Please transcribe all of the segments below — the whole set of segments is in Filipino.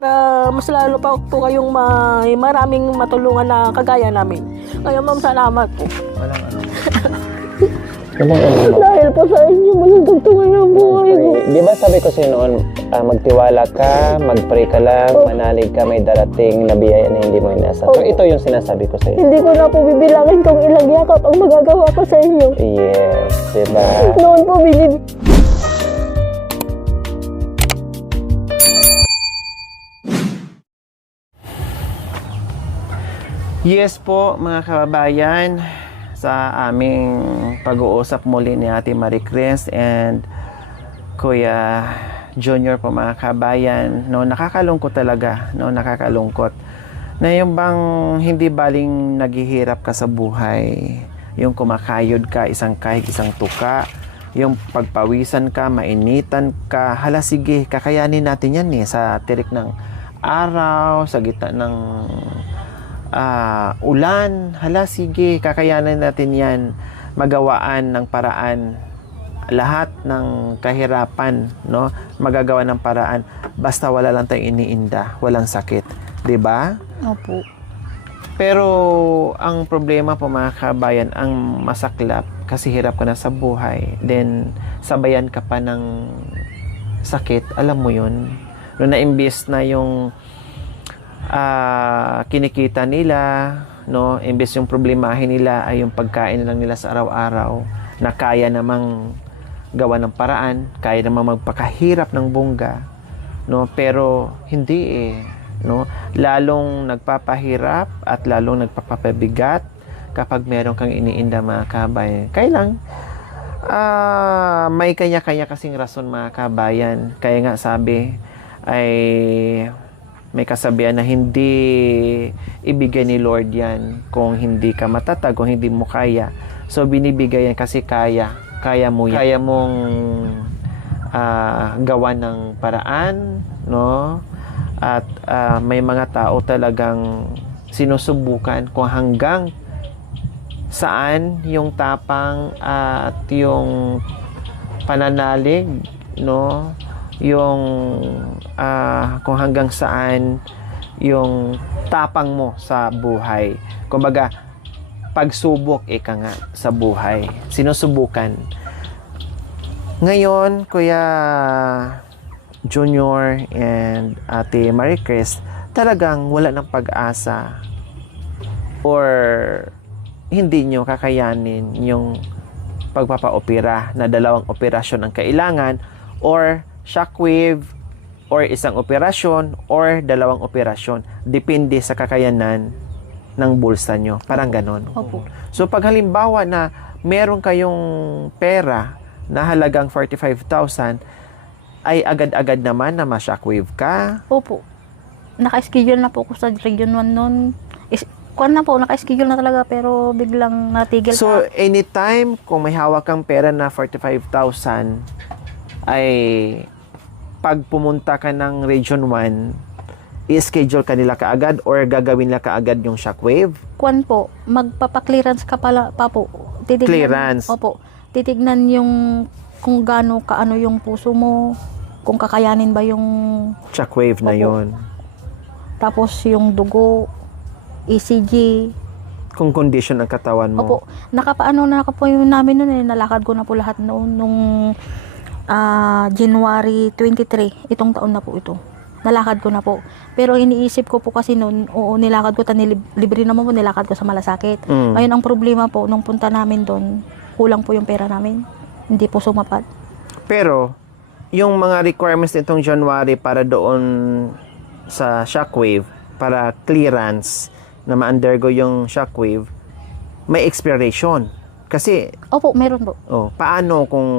Mas lalo pa po kayong maraming matulungan na kagaya namin. Kaya ma'am, salamat po. Walang ano. Walang ano. Dahil po sa inyo, magtugtungan ang buhay ko. Di ba sabi ko sa'yo noon, magtiwala ka, mag-pray ka lang, manalig ka, may darating na biyaya na hindi mo inasa. So ito yung sinasabi ko sa'yo. Hindi ko na po bibilangin kung ilang yakap ang magagawa ko sa inyo. Yes, diba? Noon po, Yes po mga kababayan, sa aming pag-uusap muli ni Ate Marie Chris and Kuya Junior po mga kababayan, no, nakakalungkot talaga, no, nakakalungkot na yung bang hindi baling naghihirap ka sa buhay, yung kumakayod ka isang kahig isang tuka, yung pagpawisan ka, mainitan ka, hala sige, kakayanin natin yan sa tirik ng araw, sa gitna ng ulan, hala sige, kakayanan natin yan, magawaan ng paraan, lahat ng kahirapan, no, magagawa ng paraan, basta wala lang tayong iniinda, walang sakit, 'di ba? Opo. Pero ang problema po mga kabayan, ang masaklap, kasi hirap ka na sa buhay, then sabayan ka pa ng sakit, alam mo yun, no, na-imbes na yung kinikita nila, no, imbes yung problemahin nila ay yung pagkain lang nila sa araw-araw, na kaya namang gawa ng paraan, kaya namang magpakahirap ng bongga, no, pero hindi no, lalong nagpapahirap at lalong nagpapabigat kapag meron kang iniinda mga kabayan. Kaya lang may kanya-kanya kasing rason mga kabayan, kaya nga sabi ay may kasabihan na hindi ibigay ni Lord yan kung hindi ka matatag, kung hindi mo kaya. So, binibigay yan kasi kaya mo yan. Kaya mong gawa ng paraan, no? At may mga tao talagang sinusubukan kung hanggang saan yung tapang at yung pananalig, no? Yung kung hanggang saan yung tapang mo sa buhay. Kumbaga, pagsubok ika nga sa buhay. Sinusubukan. Ngayon, Kuya Junior and Ate Marie Chris, talagang wala ng pag-asa or hindi nyo kakayanin yung pagpapa-opera na 2 operasyon ang kailangan, or shockwave, or isang operasyon, or 2 operasyon. Depende sa kakayanan ng bulsa nyo. Parang ganon. Opo. So, pag halimbawa na meron kayong pera na halagang 45,000, ay agad-agad naman na ma-shockwave ka. Opo. Naka-schedule na po ako sa Region 1 noon. Kuwan na po, naka-schedule na talaga pero biglang natigil So, pa. anytime kung may hawak kang pera na 45,000, ay pag pumunta ka ng Region 1, i-schedule ka nila kaagad or gagawin nila kaagad yung shockwave? Kuwan po, magpapa-clearance ka pa po. Titignan, Clearance? Opo. Titignan yung kung gaano kaano yung puso mo, kung kakayanin ba yung Shockwave na Opo. yon. tapos yung dugo, ECG. Kung condition ng katawan mo. Opo. Nakapaano na po yun namin noon nalakad ko na po lahat noon nung January 23, itong taon na po ito. Nalakad ko na po. Pero iniisip ko po kasi noon, oo, nilakad ko, libre naman po, nilakad ko sa malasakit. Ngayon ang problema po, nung punta namin doon, kulang po yung pera namin. Hindi po sumapat. Pero, yung mga requirements nitong January para doon sa shockwave, para clearance na ma-undergo yung shockwave, may expiration. Kasi, Opo, meron po. paano kung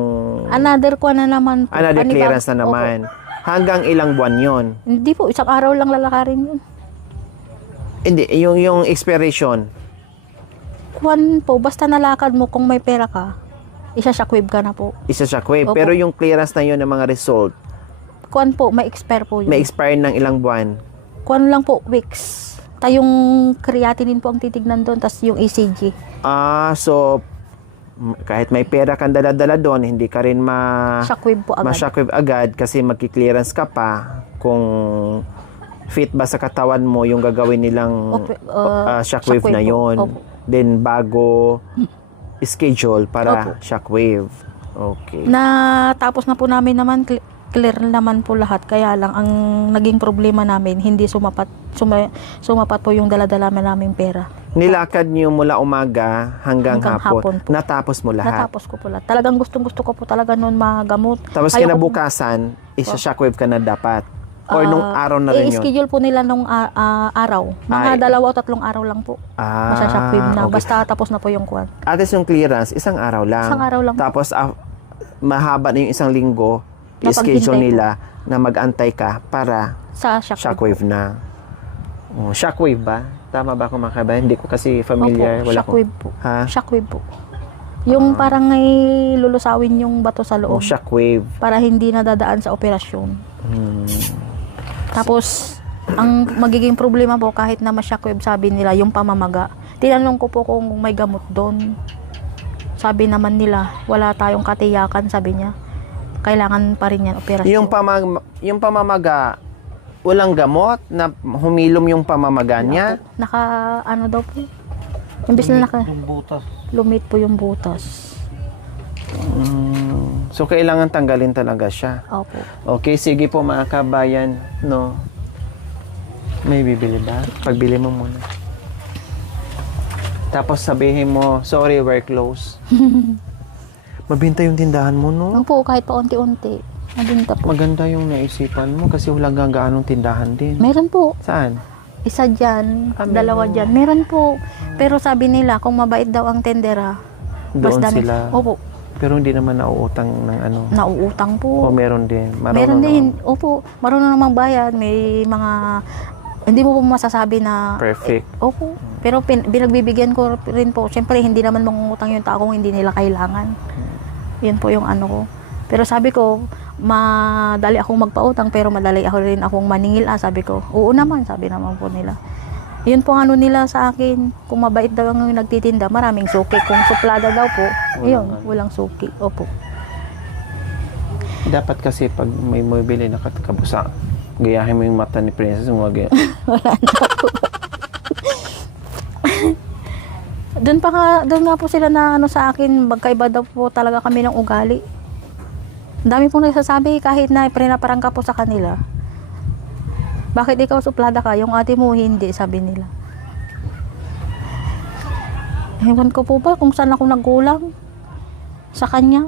Another ko na naman po. another Panibag- clearance na naman? Hanggang ilang buwan yon? Hindi po, isang araw lang lalakarin yun. Hindi, yung expiration. Kuwan po, basta nalakad mo kung may pera ka, isa-shockwave ka na po. Isa shockwave. Opo. Pero yung clearance na yun ng mga result, Kuwan po, may expire po yun. may expire ng ilang buwan. Kuwan lang po, weeks. Tayong creatinine po ang titignan doon, tas yung ECG. So, kahit may pera kang dala-dala doon, hindi ka rin Shockwave po agad. ma-shockwave agad kasi magki-clearance ka pa kung fit ba sa katawan mo yung gagawin nilang Opo, shockwave na shockwave po. yon. Opo. Then bago schedule para Opo. shockwave. Okay. Natapos na po namin naman, clear naman po lahat. Kaya lang, ang naging problema namin, hindi sumapat po yung daladala naming pera. Nilakad niyo mula umaga hanggang hapon. hapon po. Natapos mo lahat. Natapos ko po lahat. Talagang gustong-gusto ko po talaga noon magamot. Tapos Ayoko kinabukasan, isa-shockwave ka na dapat. Or nung araw na rin yun. I-schedule po nila nung araw. Mga 2 o 3 araw lang po. Masashockwave na. Okay. Basta tapos na po yung kwan. At least yung clearance, isang araw lang. Isang araw lang. Tapos mahaba na yung isang linggo, i-schedule Napaghintay nila na mag-antay ka para Sa shockwave. shockwave na. Oh, shockwave ba? Tama ba ako makaba? Hindi ko kasi familiar. Opo, shockwave po. Ha? Shockwave po. Yung parang ay lulusawin yung bato sa Oh, loob. shockwave. Para hindi nadadaan sa operasyon. Tapos, ang magiging problema po kahit na ma-shockwave, sabi nila, yung pamamaga. Tinanong ko po kung may gamot doon. Sabi naman nila, wala tayong katiyakan, sabi niya. Kailangan pa rin yan, operasyon. Yung pamamaga, walang gamot na humilom yung pamamaga niya. Ano daw po? Imbis na lumit po yung butas. So, kailangan tanggalin talaga siya. Opo. Okay, sige po mga kabayan, no? May bibili ba? Pagbili mo muna. Tapos sabihin mo, sorry, we're closed. Mabinta yung tindahan mo, no? Opo, kahit pa unti-unti. Mabinta po. Maganda yung naisipan mo kasi walang gagaanong tindahan din. Meron po. Saan? Isa dyan, Ah, dalawa meron. dyan. Meron po. Pero sabi nila, kung mabait daw ang tendera, mas Doon dami. sila. Opo, Pero hindi naman nauutang ng ano. nauutang po. O meron din. Marunong Meron din. naman. Opo, marunong namang bayad. May mga, hindi mo po masasabi na, Perfect. opo. Pero binagbibigyan ko rin po. Siyempre, hindi naman mangungutang yung tao kung hindi nila kailangan. Yun po yung ano ko. Pero sabi ko, madali akong magpautang pero madali ako rin akong maningil. Sabi ko, oo naman, sabi naman po nila. Yun po ano nila sa akin, kung mabait daw ang nagtitinda, maraming suki. Kung suplada daw po, walang suki. Opo. Dapat kasi pag may mobile na katkabusa, gayahin mo yung mata ni Princess. Wala na po. Doon nga po sila na ano sa akin, magkaiba daw po talaga kami ng ugali. Ang dami pong nagsasabi kahit na pinaparangka po sa kanila. Bakit ikaw suplada ka? Yung ate mo hindi, sabi nila. Ewan ko po ba kung saan ako nagkulang sa kanya.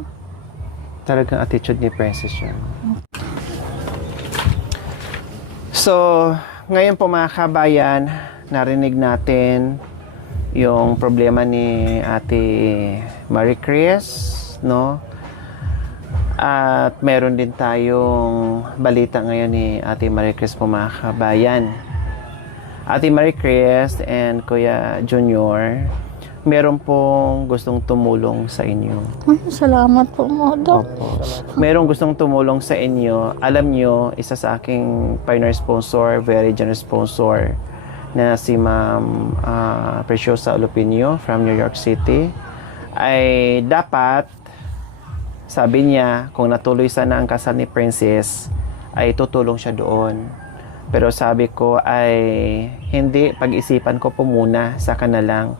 Talagang attitude ni Princess yan. So, ngayon po mga kabayan, narinig natin yung problema ni Ate Marie Chris, no? At meron din tayong balita ngayon ni Ate Marie Chris po mga kabayan. Ate Marie Chris and Kuya Junior, meron pong gustong tumulong sa inyo. Ay, salamat po, Modo. Merong gustong tumulong sa inyo. Alam nyo, isa sa aking partner sponsor, very generous sponsor, na si Ma'am Preciosa Olupinio from New York City, ay dapat, sabi niya, kung natuloy sana ang kasal ni Princess, ay tutulong siya doon. Pero sabi ko ay hindi, pag-isipan ko po muna, saka na lang.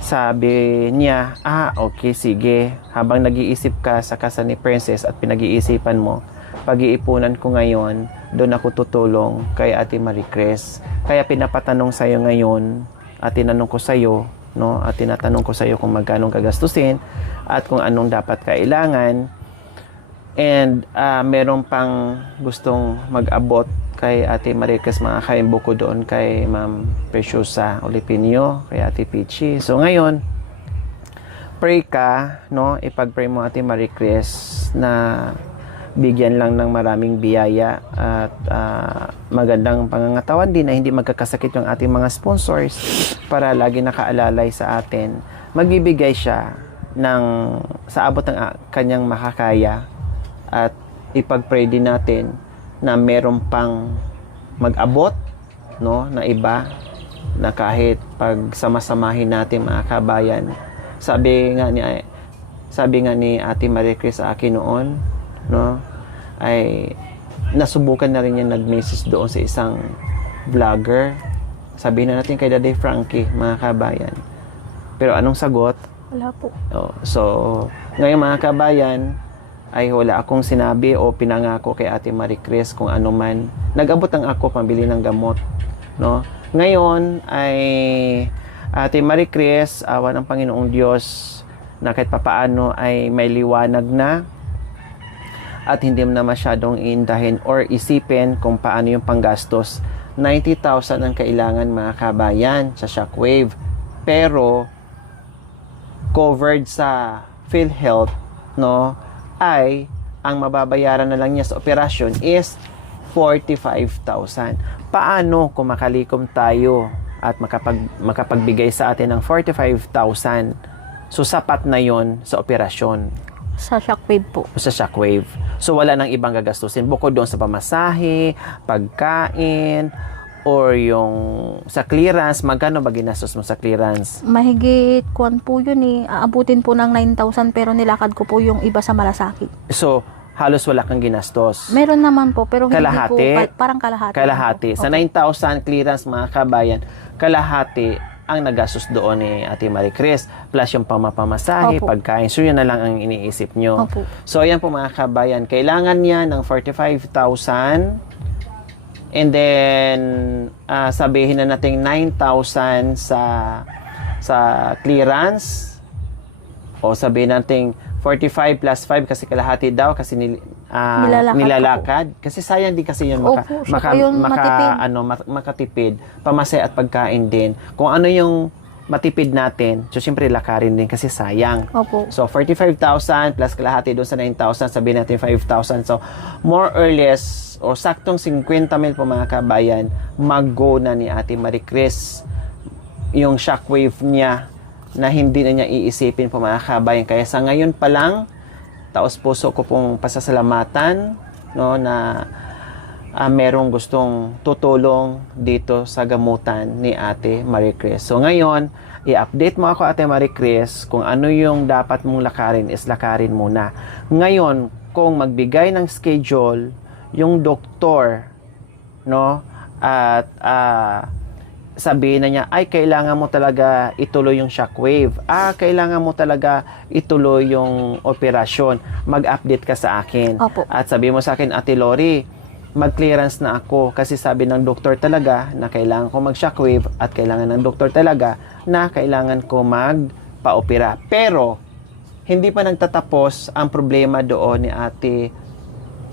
Sabi niya, okay, sige. Habang nag-iisip ka sa kasal ni Princess at pinag-iisipan mo, pag-iipunan ko ngayon, doon ako tutulong kay Ate Marie Chris. Kaya pinapatanong sa'yo ngayon, at tinanong ko sa'yo, no? At tinatanong ko sa'yo kung magkano gagastusin at kung anong dapat kailangan. And meron pang gustong mag-abot kay Ate Marie Chris, mga kaimbo ko doon kay Ma'am Preciosa Olipinio, kay Ate Pichi. So ngayon, pray ka, no? Ipag-pray mo Ate Marie Chris na bigyan lang ng maraming biyaya at magandang pangangatawan din na hindi magkakasakit yung ating mga sponsors para lagi nakaalalay sa atin. Magbibigay siya sa abot ng kanyang makakaya at ipag-pray din natin na meron pang mag-abot, no, na iba na kahit pag samasamahin natin mga kabayan. Sabi nga ni Ate Marie Chris sa akin noon, no, ay nasubukan na rin niya nag-message doon sa isang vlogger. Sabihin na natin kay Daddy Frankie, mga kabayan. Pero anong sagot? Wala po. Oh, so, ngayon mga kabayan, ay wala akong sinabi o pinangako kay Ate Marie Chris kung ano man. Nag-abot ang ako pambili ng gamot. No? Ngayon ay Ate Marie Chris, awa ng Panginoong Diyos, na kahit papaano ay may liwanag na at hindi mo na masyadong indahin or isipin kung paano yung panggastos. 90,000 ang kailangan mga kabayan sa Shockwave. Pero covered sa PhilHealth, no, ay ang mababayaran na lang niya sa operasyon is 45,000. Paano kung makalikom tayo at makapagbigay sa atin ng 45,000? So sapat na yon sa operasyon. Sa Shockwave po. Sa Shockwave. So wala nang ibang gagastusin bukod doon sa pamasahe, pagkain, or yung sa clearance. Magkano ba ginastos mo sa clearance? Mahigit kuwan po yun eh. Aabutin po ng 9,000 pero nilakad ko po yung iba sa Malasakit. So halos wala kang ginastos. Meron naman po pero Kalahati? hindi po. Parang kalahati. Kalahati. Sa Opo. 9,000 clearance mga kabayan, kalahati ang nagastos doon ni Ate Marie Chris plus yung pamapamasahe, Opo. pagkain. So yun na lang ang iniisip nyo. Opo. So ayan po mga kabayan, kailangan niya ng 45,000 and then sabihin na natin 9,000 sa clearance o sabihin natin 45 plus 5 kasi kalahati daw kasi nilalakad. Kasi sayang din kasi yun Opo, siya po yung matipid. makatipid. Pamasay at pagkain din. Kung ano yung matipid natin, so siyempre lakarin din kasi sayang. Opo. So 45,000 plus kalahati doon sa 9,000, sabihin natin 5,000. So more or less, o saktong 50,000 po mga kabayan, mag-go na ni Ate Marie Chris yung Shockwave niya na hindi na niya iisipin po mga kabayan. Kaya sa ngayon pa lang, taos puso ko pong pasasalamatan, no, na merong gustong tutulong dito sa gamutan ni Ate Marie Chris. So ngayon, i-update mo ako Ate Marie Chris kung ano yung dapat mong lakarin is lakarin muna. Ngayon, kung magbigay ng schedule yung doktor, no, at sabihin na niya, ay, kailangan mo talaga ituloy yung Shockwave. Kailangan mo talaga ituloy yung operasyon. Mag-update ka sa akin. Opo. At sabihin mo sa akin, Ate Lori, mag-clearance na ako kasi sabi ng doktor talaga na kailangan ko mag-Shockwave at kailangan ng doktor talaga na kailangan ko magpa-opera. Pero, hindi pa nagtatapos ang problema doon ni Ate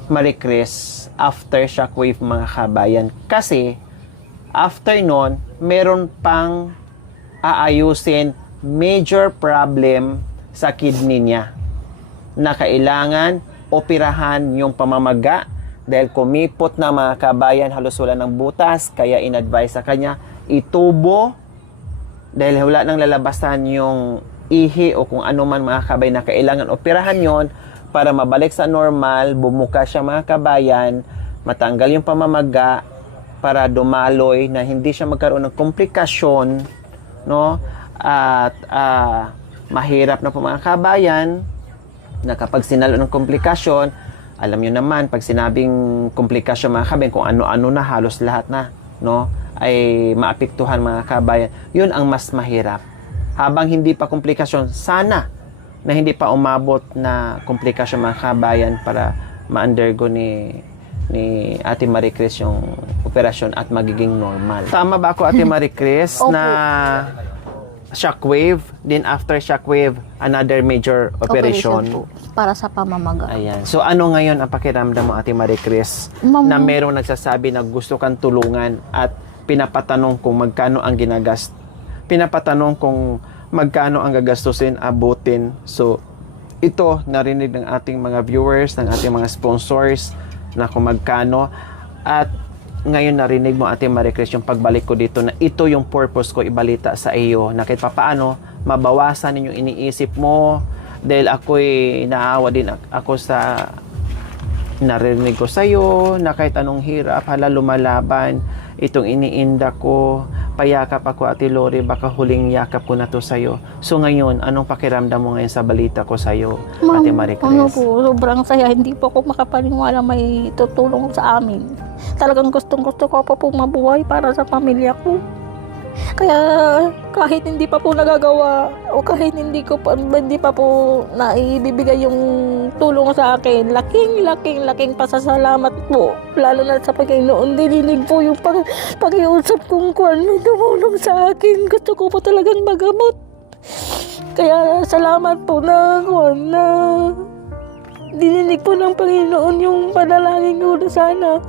Marie Chris after Shockwave mga kabayan. Kasi, after nun, meron pang aayusin major problem sa kidney niya na kailangan operahan yung pamamaga dahil kumipot na mga kabayan, halos wala ng butas, kaya in-advise sa kanya itubo dahil wala nang lalabasan yung ihi o kung ano man mga kabayan na kailangan operahan yon para mabalik sa normal, bumuka siya mga kabayan, matanggal yung pamamaga para dumaloy na hindi siya magkaroon ng komplikasyon, no? At mahirap na po mga kabayan na kapag sinalo ng komplikasyon, alam nyo naman, pag sinabing komplikasyon mga kabayan, kung ano-ano na, halos lahat na, no? Ay maapektuhan mga kabayan. Yun ang mas mahirap. Habang hindi pa komplikasyon, sana na hindi pa umabot na komplikasyon mga kabayan para ma-undergo ni Ate Marie Chris yung operasyon at magiging normal. Tama ba ako Ate Marie Chris Opo. na Shockwave, then after Shockwave, another major operation? po, para sa pamamaga. Ayan. So ano ngayon ang pakiramdam mo Ate Marie Chris na merong nagsasabi na gusto kang tulungan at pinapatanong kung magkano ang pinapatanong kung magkano ang gagastusin, abutin. So ito narinig ng ating mga viewers, ng ating mga sponsors na kung magkano. At ngayon narinig mo Ate Marie Chris yung pagbalik ko dito na ito yung purpose ko ibalita sa iyo na kahit papaano mabawasan yung iniisip mo dahil ako'y naawa din ako sa narinig ko sa iyo na kahit anong hirap hala lumalaban itong iniinda ko payakap ako, Ate Lori, baka huling yakap ko na to sa'yo. So ngayon, anong pakiramdam mo ngayon sa balita ko sa'yo, Ate Marie Ano Chris? po, sobrang saya. Hindi po ako makapaniwala may tutulong sa amin. Talagang gustong-gusto ko pa po mabuhay para sa pamilya ko. Kaya kahit hindi pa po nagagawa o kahit hindi pa po naibibigay yung tulong sa akin, laking pasasalamat po. Lalo na sa Panginoon, dininig po yung pakiusap kong kuwan, may tumulong sa akin. Gusto ko po talagang magamot. Kaya salamat po na dininig po ng Panginoon yung panalangin ko na sana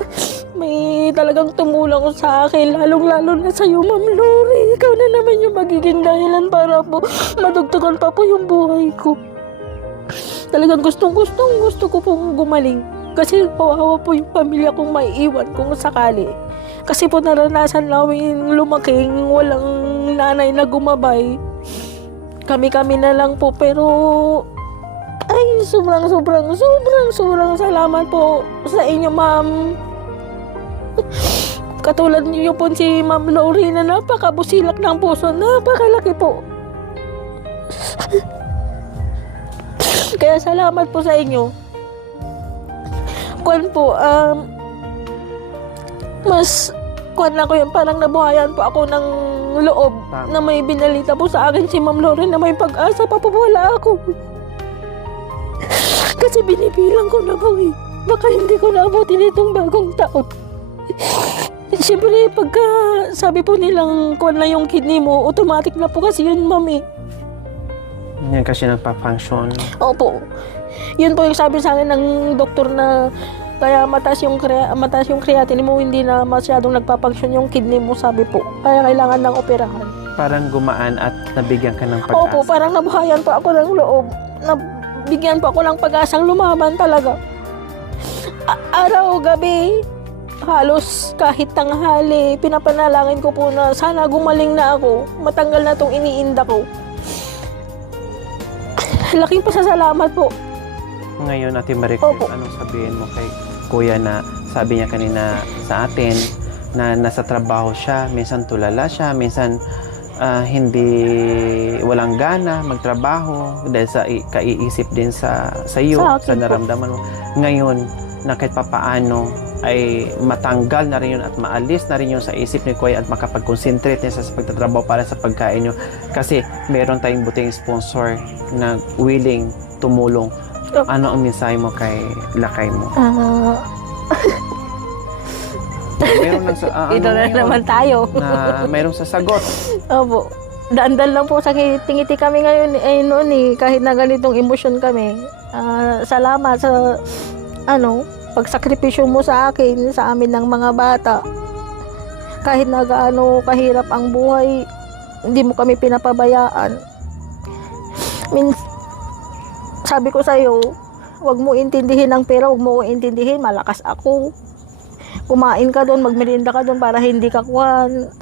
may talagang tumulong sa akin, lalong-lalo na sa'yo, Ma'am Lori. Ikaw na naman yung magiging dahilan para po madugtugan pa po yung buhay ko. Talagang gusto ko pong gumaling. Kasi kawawa po yung pamilya kong maiiwan kung sakali. Kasi po naranasan namin lumaking walang nanay na gumabay. Kami-kami na lang po, pero ay, sobrang salamat po sa inyo, Ma'am. Katulad niyo po si Ma'am Lori na napakabusilak ng puso, napakalaki po. Kaya salamat po sa inyo. Mas na ko yun, parang nabuhayan po ako ng loob. Tama. Na may binalita po sa akin si Ma'am Lori na may pag-asa pa po wala ako. Kasi binibilang ko na po eh. Baka hindi ko naabutin itong bagong taon. Siyempre, pagka sabi po nilang kuwan na yung kidney mo, automatic na po kasi yun, Mami. Yan kasi nagpa-function. Opo. Yun po yung sabi sa akin ng doktor na kaya mataas yung creatinine mo, hindi na masyadong nagpa-function yung kidney mo, sabi po. Kaya kailangan ng operahan. Parang gumaan at nabigyan ka ng pag-asa. Opo, parang nabuhayan pa ako ng loob. Nabigyan pa ako ng pag-asang lumaban talaga. Araw, gabi, halos kahit tanghali, pinapanalangin ko po na sana gumaling na ako, matanggal na tong iniinda ko. Laking pasasalamat po. Ngayon, Ate Marie Chris, Opo. anong sabihin mo kay Kuya na sabi niya kanina sa atin na nasa trabaho siya, minsan tulala siya, minsan hindi walang gana magtrabaho dahil sa kaiisip din sa iyo, Sa sa akin po. naramdaman mo. Ngayon, na kahit papaano ay matanggal na rin yun at maalis na rin yun sa isip ni Kuya at makapag-concentrate niya sa pagtatrabaho para sa pagkain nyo. Kasi meron tayong buting sponsor na willing tumulong. Ano ang mensahe mo kay lakay mo? Meron lang sa Ito na ngayon naman tayo. na merong sasagot. Opo. Daan-daan lang po sa ngiti kami ngayon noon eh, kahit na ganitong emosyon kami. Salamat sa pagsakripisyo mo sa akin, sa amin ng mga bata. Kahit na gaano kahirap ang buhay, hindi mo kami pinapabayaan. Sabi ko sa'yo, wag mo intindihin ang pera, wag mo intindihin, malakas ako. Kumain ka doon, magmerienda ka doon para hindi ka kuwan.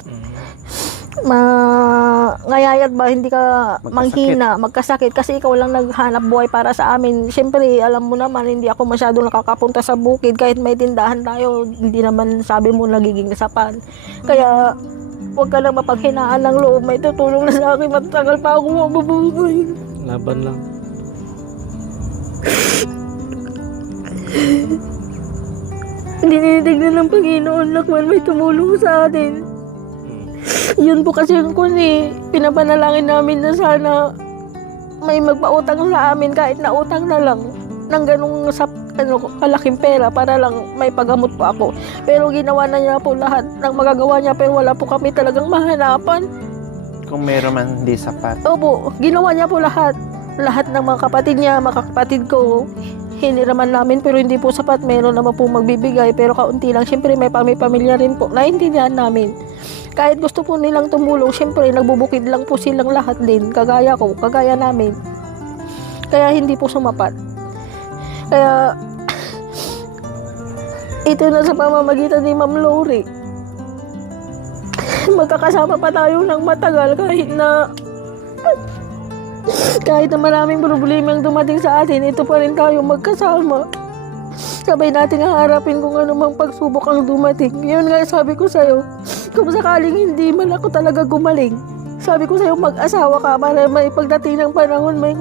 Ngayayat ba, hindi ka manghina, magkasakit kasi ikaw lang naghanap buhay para sa amin. Siyempre, alam mo naman, hindi ako masyadong nakakapunta sa bukid. Kahit may tindahan tayo, hindi naman sabi mo nagiging sapan. Kaya, huwag ka lang mapaghinaan ng loob. May tutulong na sa akin, matagal pa ako mabubuhay. Laban lang. Dinitignan ng Panginoon na kung may tumulong sa atin. Yun po kasi yung pinapanalangin namin na sana may magpautang sa amin kahit na utang na lang ng ganung kalaking pera para lang may pagamot po ako. Pero ginawa na niya po lahat ng magagawa niya pero wala po kami talagang mahanapan. Kung meron man hindi sapat. Opo, ginawa niya po lahat. Lahat ng mga kapatid niya, mga kapatid ko, hiniraman namin pero hindi po sapat. Meron naman po magbibigay pero kaunti lang. Siyempre may pamilya rin po. Naintindihan namin. Kahit gusto po nilang tumulong, siyempre nagbubukid lang po silang lahat din. Kagaya ko, kagaya namin. Kaya hindi po sumapat. Kaya ito na sa pamamagitan ni Ma'am Lori. Magkakasama pa tayo ng matagal kahit na maraming problema ang dumating sa atin, ito pa rin tayo magkasama. Sabay natin haharapin kung ano mang pagsubok ang dumating. Yun nga sabi ko sa'yo, kung sakaling hindi man ako talaga gumaling, sabi ko sa'yo mag-asawa ka para may pagdating ng panahon may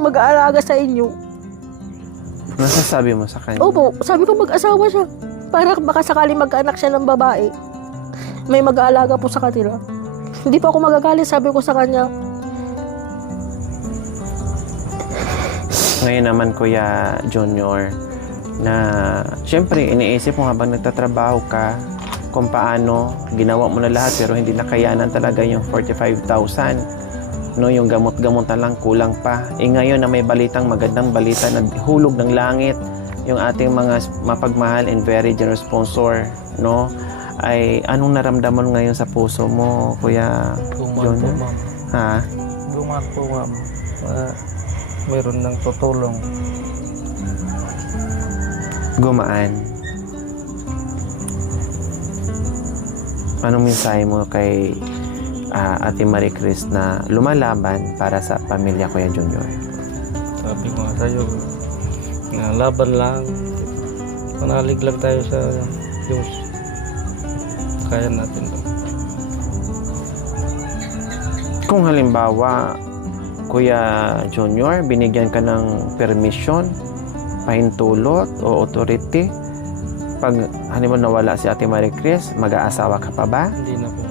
mag-aalaga sa inyo. Nasasabi mo sa kanya? Opo, sabi ko mag-asawa siya para baka sakaling mag-anak siya ng babae, may mag-aalaga po sa kanila. Hindi po ako magagalit, sabi ko sa kanya. Ngayon naman, Kuya Junior, na syempre iniisip mo habang nagtatrabaho ka kung paano ginawa mo na lahat pero hindi nakayanan talaga yung 45,000, no, yung gamot-gamot na lang kulang pa. Ngayon na may balitang magandang balita na hulog ng langit yung ating mga mapagmahal and very generous sponsor, no, ay anong naramdaman ngayon sa puso mo, Kuya Gumaan po, Junior? ma'am. Ha? Gumaan po, ma'am. Mayroon ng tutulong. Gumaan. Anong mensahe mo kay Ate Marie Chris na lumalaban para sa pamilya, Kuya Junior? Sabi ko nga sa'yo, na laban lang. Manalig lang tayo sa Diyos. Kaya natin to. Kung halimbawa, Kuya Junior, binigyan ka ng permission, pahintulot o authority, pag halimbawa nawala si Ate Marie Chris, mag-aasawa ka pa ba? Hindi na po.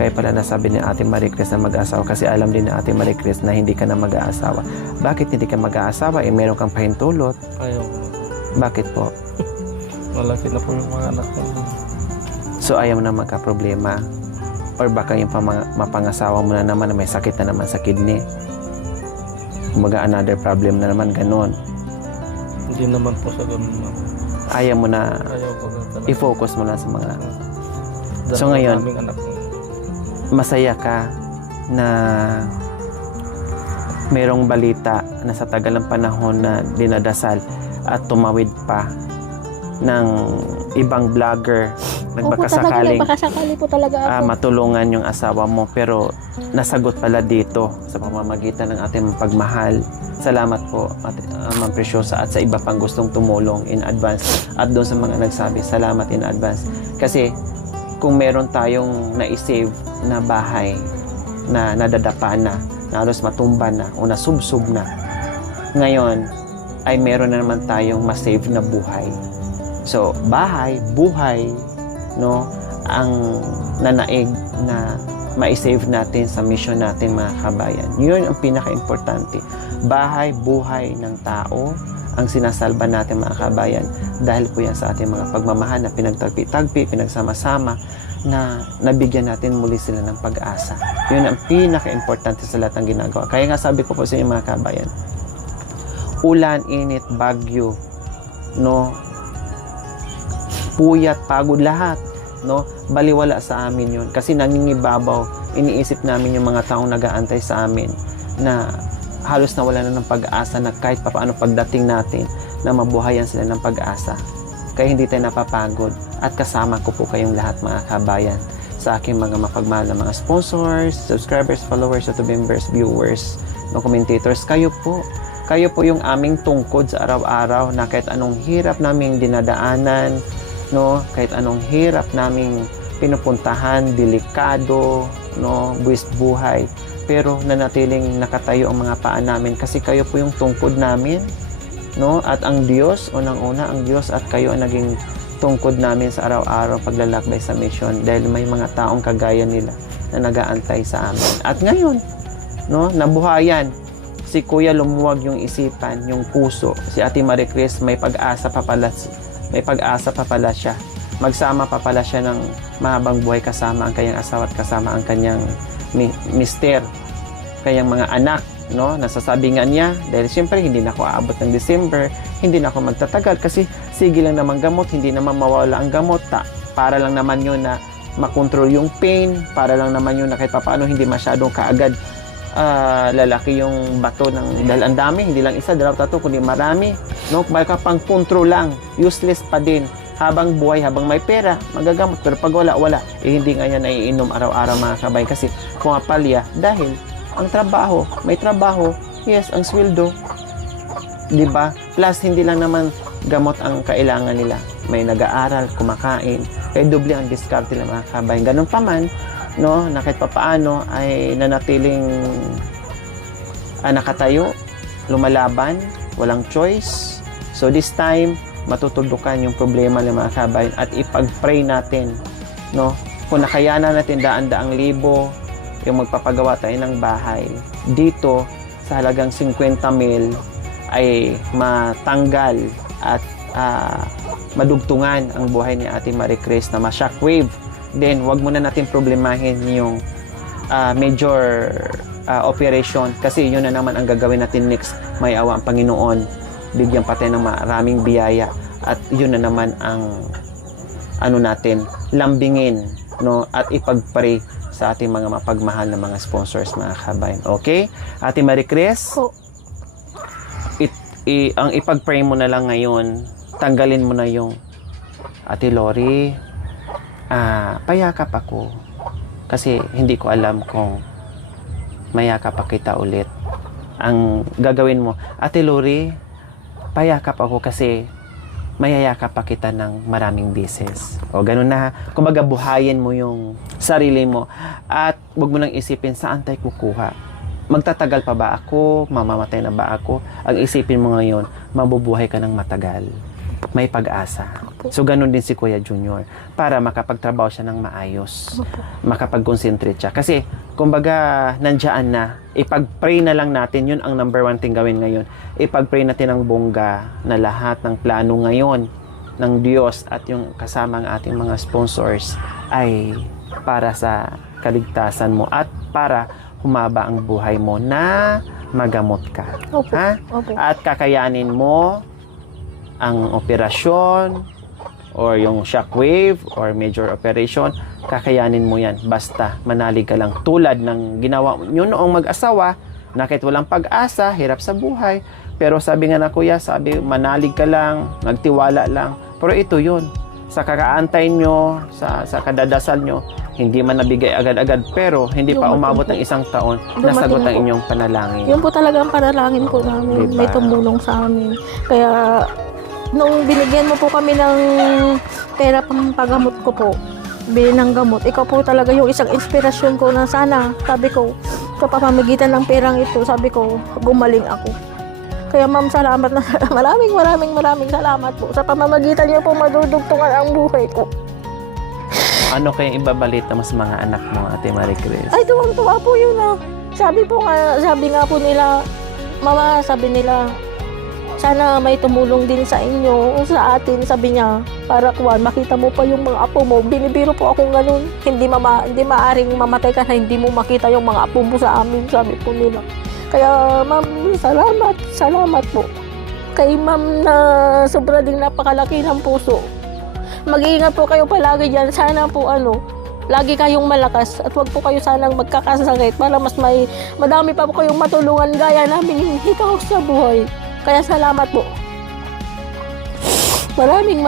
Kaya pala nasabi ni Ate Marie Chris na mag-aasawa kasi alam din ni Ate Marie Chris na hindi ka na mag-aasawa. Bakit hindi ka mag-aasawa? Meron kang pahintulot. Ayaw ko na. Bakit po? Malaki na po yung mga anak ko. So ayaw mo na magka-problema? Or baka yung mapangasawa mo na naman na may sakit na naman sa kidney? Kumbaga another problem na naman, ganon. Hindi naman po sa ganun, ma'am. Ayaw mo na Ayaw ko na talaga. i-focus mo na sa mga... Dahil So ngayon, aming anak ko. masaya ka na mayroong balita na sa tagal ng panahon na dinadasal at tumawid pa ng ibang vlogger Opo, talaga, nagbakasakaling nagbakasakali po talaga ako. matulungan yung asawa mo, pero nasagot pala dito sa pamamagitan ng ating pagmahal. Salamat po, Ma'am Preciosa, at sa iba pang gustong tumulong in advance, at doon sa mga nagsabi, salamat in advance. Kasi kung meron tayong na-save na bahay na nadadapa na halos matumba na o nasubsob na, ngayon ay meron na naman tayong ma-save na buhay. So, bahay, buhay, no, ang nanaig na ma-save natin sa mission natin, mga kabayan. Yun ang pinaka-importante. Bahay, buhay ng tao ang sinasalba natin, mga kabayan, dahil po yan sa ating mga pagmamahal na pinagtagpi-tagpi, pinagsama-sama, na nabigyan natin muli sila ng pag-asa. Yun ang pinaka-importante sa lahat ng ginagawa. Kaya nga sabi ko po sa inyo, mga kabayan, ulan, init, bagyo, no, puyat, pagod, lahat, no, baliwala sa amin yun. Kasi nangingibabaw, iniisip namin yung mga taong nag-aantay sa amin na halos nawala na ng pag-asa, na kahit papaano pagdating natin na mabuhayan sila ng pag-asa. Kaya hindi tayo napapagod, at kasama ko po kayong lahat, mga kabayan, sa aking mga mapagmahal na mga sponsors, subscribers, followers, YouTube members, viewers, no, commentators. Kayo po yung aming tungkod sa araw-araw, na kahit anong hirap naming dinadaanan, no, kahit anong hirap naming pinupuntahan, delikado, no, buwis buhay, pero nanatiling nakatayo ang mga paa namin kasi kayo po yung tungkod namin, no, at ang Diyos, unang-una ang Diyos at kayo ang naging tungkod namin sa araw-araw paglalakbay sa mission, dahil may mga taong kagaya nila na nag-aantay sa amin. At ngayon, no, nabuhayan si Kuya, lumuwag yung isipan, yung puso. Si Ate Marie Chris, may pag-asa pa pala siya. Magsama pa pala siya ng mahabang buhay kasama ang kanyang asawa at kasama ang kanyang mister, kanyang mga anak, no? Nasasabi nga niya, dahil siyempre hindi na ako aabot ng December, hindi na ako magtatagal kasi sige lang naman gamot, hindi naman mawala ang gamot, para lang naman yun na makontrol yung pain, para lang naman yun na kahit paano hindi masyadong kaagad lalaki yung bato ng, dahil ang dami, hindi lang isa, dalawa, tatlo, kundi marami, no? Baka pang control lang, useless pa din. Habang buhay, habang may pera, magagamot, pero pag wala, hindi nga yan naiinom araw-araw, mga kabay, kasi pumapalya dahil ang trabaho, may trabaho, yes, ang sweldo, di ba? Plus hindi lang naman gamot ang kailangan nila, may nag-aaral, kumakain, Kaya doble ang diskarte ng mga kabayan. Ganun pa man, no, na kahit papaano ay nanatiling nakatayo, lumalaban, walang choice. So this time, matutudukan yung problema ng mga kabayan at ipag-pray natin, no? Kung nakayanan natin daan-daang libo yung magpapagawa tayo ng bahay, dito sa halagang 50,000 ay matanggal at madugtungan ang buhay ni Ate Marie Chris na ma-shockwave. Then, wag muna natin problemahin yung major operation kasi yun na naman ang gagawin natin next. May awa ang Panginoon, bigyan pa tayo ng maraming biyaya at yun na naman ang natin, lambingin, no, at ipagpray sa ating mga mapagmahal na mga sponsors, mga kabayan. Okay? Ate Marie Chris, Po. ang ipag-pray mo na lang ngayon, tanggalin mo na yung Ate Lori, payakap ako kasi hindi ko alam kung mayakap pa kita ulit. Ang gagawin mo, Ate Lori, payakap ako kasi mayayakap pa kita ng maraming beses. O ganun na, kumbaga buhayin mo yung sarili mo at wag mo nang isipin saan tayo kukuha. Magtatagal pa ba ako? Mamamatay na ba ako? Ang isipin mo ngayon, mabubuhay ka ng matagal. May pag-asa. So, ganun din si Kuya Junior para makapagtrabaho siya ng maayos. Makapag-concentrate siya. Kasi, kumbaga, nandiyan na. Ipag-pray na lang natin. Yun ang number 1 thing gawin ngayon. Ipag-pray natin ang bongga na lahat ng plano ngayon ng Diyos at yung kasama ng ating mga sponsors ay para sa kaligtasan mo at para humaba ang buhay mo na magamot ka. Opo. Ha? Opo. At kakayanin mo ang operasyon or yung shockwave or major operation, kakayanin mo yan. Basta manalig ka lang. Tulad ng ginawa nyo noong mag-asawa na kahit walang pag-asa, hirap sa buhay. Pero sabi nga na kuya, sabi manalig ka lang, magtiwala lang. Pero ito yun. Sa kakaantay nyo, sa kadadasal nyo, hindi man nabigay agad-agad, pero hindi pa Dumating umabot po. ng isang taon, Dumating nasagot ang po. inyong panalangin. Yun po talaga ang panalangin po namin. Diba? May tumulong sa amin. Kaya, nung binigyan mo po kami ng pera pang paggamot ko po, bili ng gamot, ikaw po talaga yung isang inspirasyon ko na sana, sabi ko, sa pamamagitan ng perang ito, sabi ko, gumaling ako. Kaya ma'am, salamat na maraming salamat po. Sa pamamagitan niyo po, madudugtungan ang buhay ko. Ano kayang ibabalita mo sa mga anak mo, Ate Marie Chris? Ay, tuwang-tuwa po yun ah. Sabi nga po nila, Mama, sabi nila, sana may tumulong din sa inyo, sa atin, sabi niya, para kuwan, makita mo pa yung mga apo mo. Binibiro po akong ganun. Hindi maaring mamatay ka na hindi mo makita yung mga apo mo sa amin, sabi po nila. Kaya, ma'am, salamat po. Kay ma'am na sobra ding napakalaki ng puso. Mag-iingat po kayo palagi dyan. Sana po lagi kayong malakas at wag po kayo sanang magkakasakit para madami pa po kayong matulungan gaya namin hikaw sa buhay. Kaya salamat po. Maraming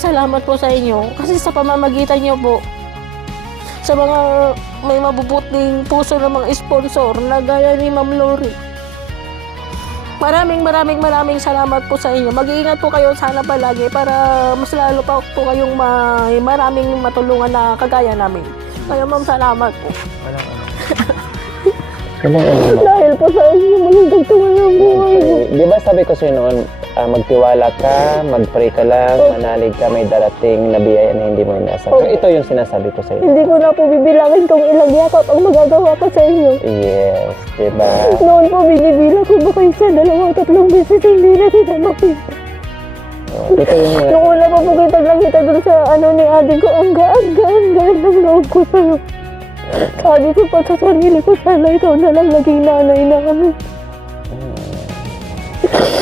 salamat po sa inyo kasi sa pamamagitan niyo po sa mga may mabubuting puso ng mga sponsor na gaya ni Ma'am Lori. Maraming salamat po sa inyo. Mag-iingat po kayo sana palagi para mas lalo pa po kayong maraming matulungan na kagaya namin. Kaya ma'am, salamat po. Dahil po sa inyo, maging dugtungan ng buhay ko. Di ba sabi ko sa'yo noon, magtiwala ka, mag-pray ka lang, manalig ka, may darating na biyaya na hindi mo inaasahan. So, ito yung sinasabi ko sa'yo. Hindi ko na po bibilangin kung ilang yakap ang magagawa ko sa inyo. Yes, di ba? Noon po, binibila ko baka isa, 2-3 beses hindi na kita makita. Ito yung Nung una pa po kita lang kita dun sa ni ate ko, ang gaan ng loob ko sa'yo. Sabi ko pa sa sarili ko, sana ikaw na lang naging nanay namin.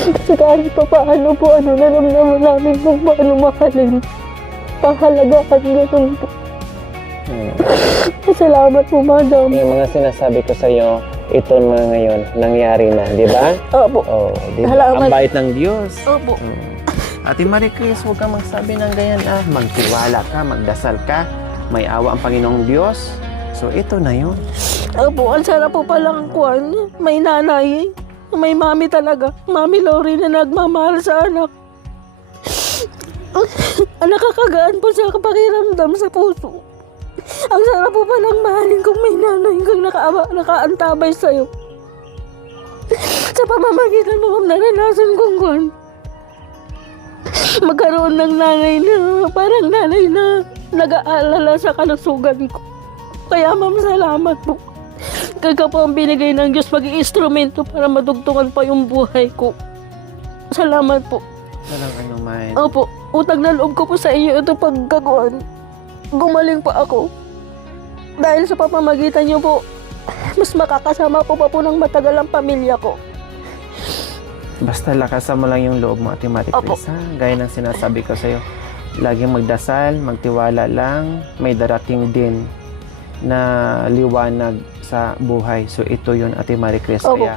Kasi kahit pa paano po, naramdaman namin kung paano mahalin. Pahalagahan ganun po. Salamat po, madam. Yung mga sinasabi ko sa'yo, ito mga ngayon, nangyari na, di ba? Opo. Oh, di ba? Salamat. Ang bait ng Diyos. Opo. Ate Marie Chris, huwag kang magsabi ng ganyan, magtiwala ka, magdasal ka, may awa ang Panginoong Diyos. So, ito na yun. Opo, ang sarap po palang kuwan. May nanay. May mami talaga. Mami Lori na nagmamahal sa anak. Ang nakakagaan po sa pakiramdam sa puso. Ang sarap po palang mahalin kung may nanay kang nakaantabay sa'yo. Sa pamamagitan mo, ma'am, naranasan kong kung magkaroon ng nanay na parang nanay na nag-aalala sa kalusugan ko. Kaya ma'am, salamat po. Kaya po ang binigay ng Diyos pag-iinstrumento para madugtungan pa yung buhay ko. Salamat po. Walang anuman. Opo, utang na loob ko po sa inyo ito pagkakuan. Gumaling pa ako. Dahil sa pamamagitan niyo po, mas makakasama po pa po ng matagal ang pamilya ko. Basta lakasan mo lang yung loob mo, Ate Marie Opo. Chris, ha? Gaya ng sinasabi ko sa'yo. Laging magdasal, magtiwala lang. May darating din na liwanag sa buhay. So, ito yun, Ate Marie Chris. Opo. Kaya,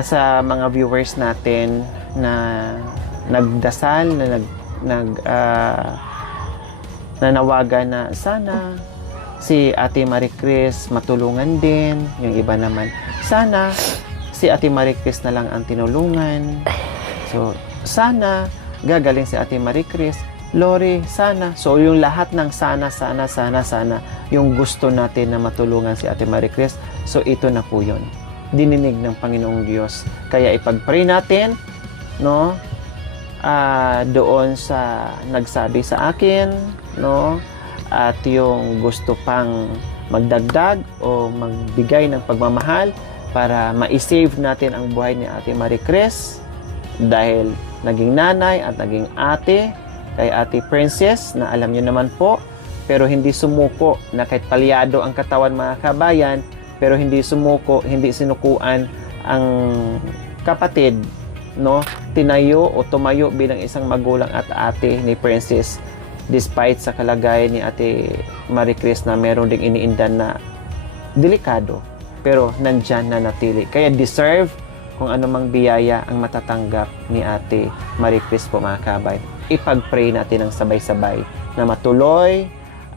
sa mga viewers natin na nagdasal, na nanawagan na sana si Ate Marie Chris matulungan din, yung iba naman sana si Ate Marie Chris na lang ang tinulungan. So sana gagaling si Ate Marie Chris, Lori, sana. So yung lahat ng sana, yung gusto natin na matulungan si Ate Marie Chris. So ito na po yun, dininig ng Panginoong Diyos. Kaya ipag-pray natin, no? Doon sa nagsabi sa akin, no? At yung gusto pang magdagdag o magbigay ng pagmamahal para ma-save natin ang buhay ni Ate Marie Chris dahil naging nanay at naging ate kay Ate Princess na alam niyo naman po, pero hindi sumuko na kahit palyado ang katawan, mga kabayan, pero hindi sumuko, hindi sinukuan ang kapatid, no? Tinayo o tumayo bilang isang magulang at ate ni Princess despite sa kalagayan ni Ate Marie Chris na meron ding iniindan na delikado, pero nandyan na natili. Kaya deserve kung anumang biyaya ang matatanggap ni Ate Marie Chris po, mga kabay. Ipag-pray natin ng sabay-sabay na matuloy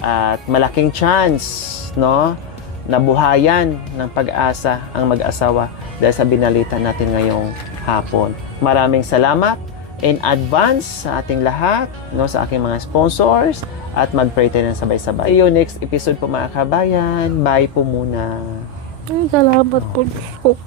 at malaking chance, no? Nabuhayan ng pag-asa ang mag-asawa dahil sa binalita natin ngayong hapon. Maraming salamat in advance sa ating lahat, no, sa aking mga sponsors, at mag-pray tayo ng sabay-sabay. See you next episode po, mga kabayan. Bye po muna. Salamat po, Diyos ko.